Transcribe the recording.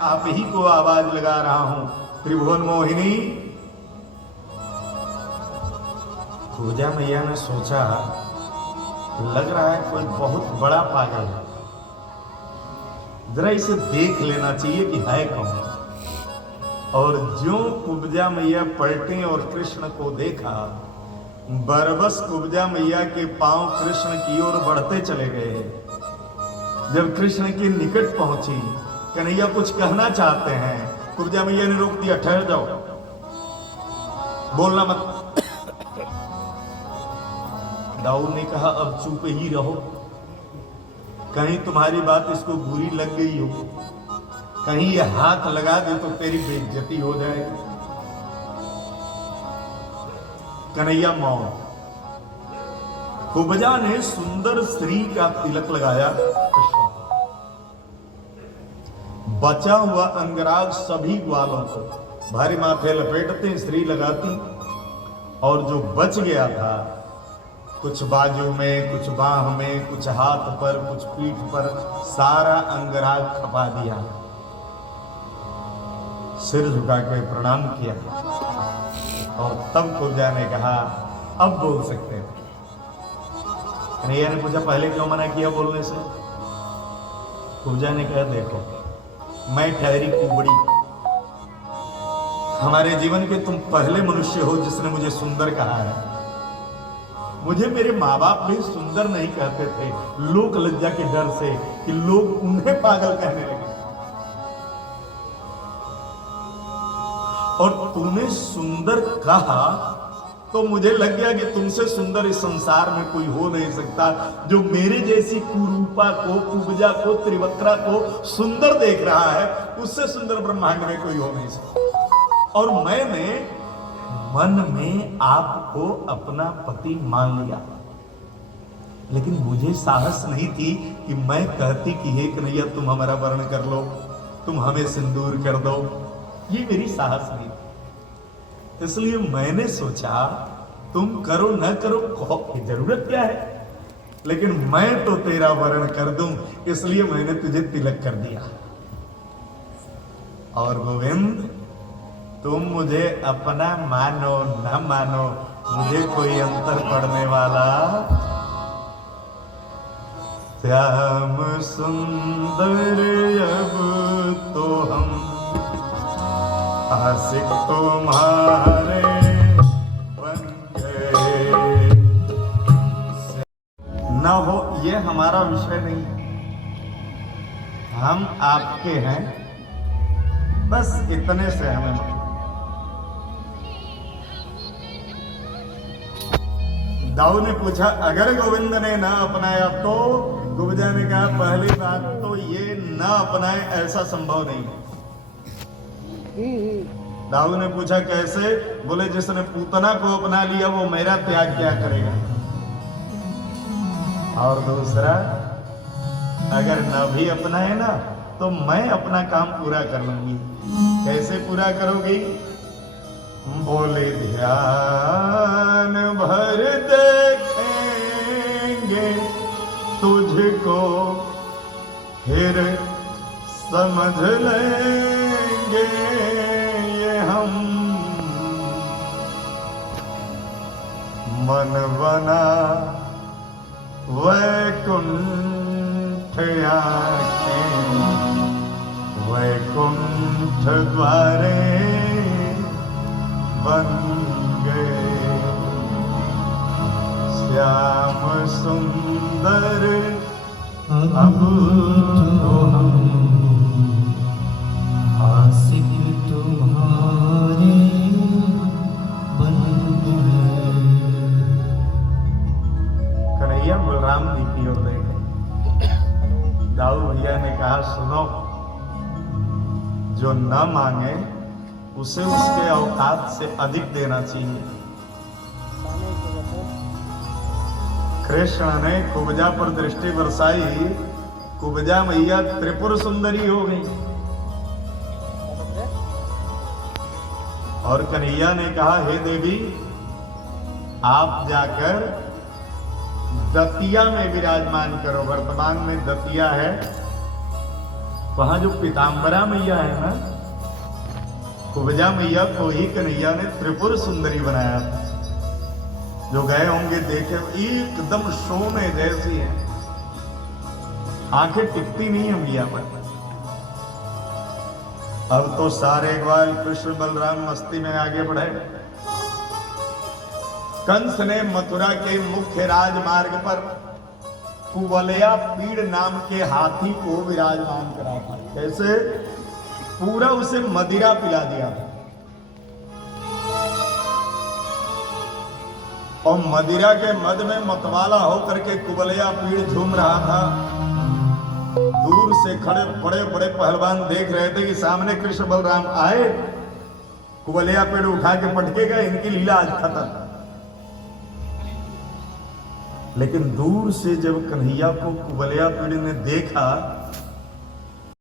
आप ही को आवाज लगा रहा हूं, त्रिभुवन मोहिनी। पूजा मैया ने सोचा लग रहा है कोई बहुत बड़ा पागल है, जरा इसे देख लेना चाहिए कि है कौन। और ज्यों कुब्जा मैया पलटी और कृष्ण को देखा, बरबस कुब्जा मैया के पांव कृष्ण की ओर बढ़ते चले गए। जब कृष्ण के निकट पहुंची, कन्हैया कुछ कहना चाहते हैं, कुब्जा मैया ने रोक दिया, ठहर जाओ, बोलना मत। दाऊद ने कहा अब चुप ही रहो, कहीं तुम्हारी बात इसको बुरी लग गई हो, कहीं ये हाथ लगा दे तो तेरी बेइज्जती हो जाएगी। कन्हैया मौन। कुब्जा ने सुंदर श्री का तिलक लगाया, बचा हुआ अंगराग सभी ग्वालों को भारी माथे लपेटते श्री लगाती, और जो बच गया था कुछ बाजू में, कुछ बाह में, कुछ हाथ पर, कुछ पीठ पर, सारा अंगराग खपा दिया। सिर झुका के प्रणाम किया और तब कुब्जा ने कहा अब बोल सकते हैं। कन्हैया ने पूछा पहले क्यों मना किया बोलने से? कुब्जा ने कहा देखो मैं ठहरी कुबड़ी, हमारे जीवन के तुम पहले मनुष्य हो जिसने मुझे सुंदर कहा है। मुझे मेरे माँ बाप भी सुंदर नहीं कहते थे, लोक लज्जा के डर से कि लोग उन्हें पागल कहने लगे, और तूने सुंदर कहा तो मुझे लग गया कि तुमसे सुंदर इस संसार में कोई हो नहीं सकता, जो मेरे जैसी कुरूपा को, कुब्जा को, त्रिवक्रा को सुंदर देख रहा है, उससे सुंदर ब्रह्मांड में कोई हो नहीं सकता। और मैंने मन में आपको अपना पति मान लिया, लेकिन मुझे साहस नहीं थी कि मैं कहती कि हे कन्हैया तुम हमारा वर्ण कर लो, तुम हमें सिंदूर कर दो, ये मेरी साहस नहीं। इसलिए मैंने सोचा तुम करो न करो की जरूरत क्या है, लेकिन मैं तो तेरा वर्ण कर दूं, इसलिए मैंने तुझे तिलक कर दिया। और गोविंद तुम मुझे अपना मानो न मानो, मुझे कोई अंतर पड़ने वाला। श्याम सुंदर अब तो हम आशिक तुम्हारे बन गए। न हो ये हमारा विषय नहीं, हम आपके हैं, बस इतने से हमें। दाऊ ने पूछा अगर गोविंद ने ना अपनाया तो? कुब्जा ने कहा पहली बात तो ये ना अपनाए ऐसा संभव नहीं है। दाऊ ने पूछा कैसे? बोले जिसने पूतना को अपना लिया वो मेरा त्याग क्या करेगा? और दूसरा अगर न भी अपनाए ना तो मैं अपना काम पूरा कर लूंगी। कैसे पूरा करोगी? बोले ध्यान भर देखेंगे तुझको, फिर समझ लेंगे ये हम, मन बना वैकुंठ आंखें, वैकुंठ द्वारे बन गए। श्याम सुंदर अब तो हम आशिक तुम्हारे बन गए। कन्हैया बलराम जी की ओर देखे। दाऊ भैया ने कहा सुनो, जो न मांगे उसे उसके औकात से अधिक देना चाहिए। कृष्ण ने कुब्जा पर दृष्टि बरसाई, कुब्जा मैया त्रिपुर सुंदरी हो गई। और कन्हैया ने कहा हे देवी आप जाकर दतिया में विराजमान करो। वर्तमान में दतिया है, वहां जो पीताम्बरा मैया है ना, कुब्जा मैया को ही कन्हैया ने त्रिपुर सुंदरी बनाया था। जो गए होंगे देखे, एकदम सोने जैसी है, आंखें टिकती नहीं है मैया पर। अब तो सारे ग्वाल कृष्ण बलराम मस्ती में आगे बढ़े। कंस ने मथुरा के मुख्य राजमार्ग पर कुवलया पीड़ नाम के हाथी को विराजमान करा था। कैसे? पूरा उसे मदिरा पिला दिया था, और मदिरा के मद में मतवाला होकर के कुवलया पीड़ झूम रहा था। दूर से खड़े बड़े बड़े पहलवान देख रहे थे कि सामने कृष्ण बलराम आए, कुवलया पेड़ उठा के पटकेगा, इनकी लीला आज खत्म। लेकिन दूर से जब कन्हैया को कुवलया पेड़ ने देखा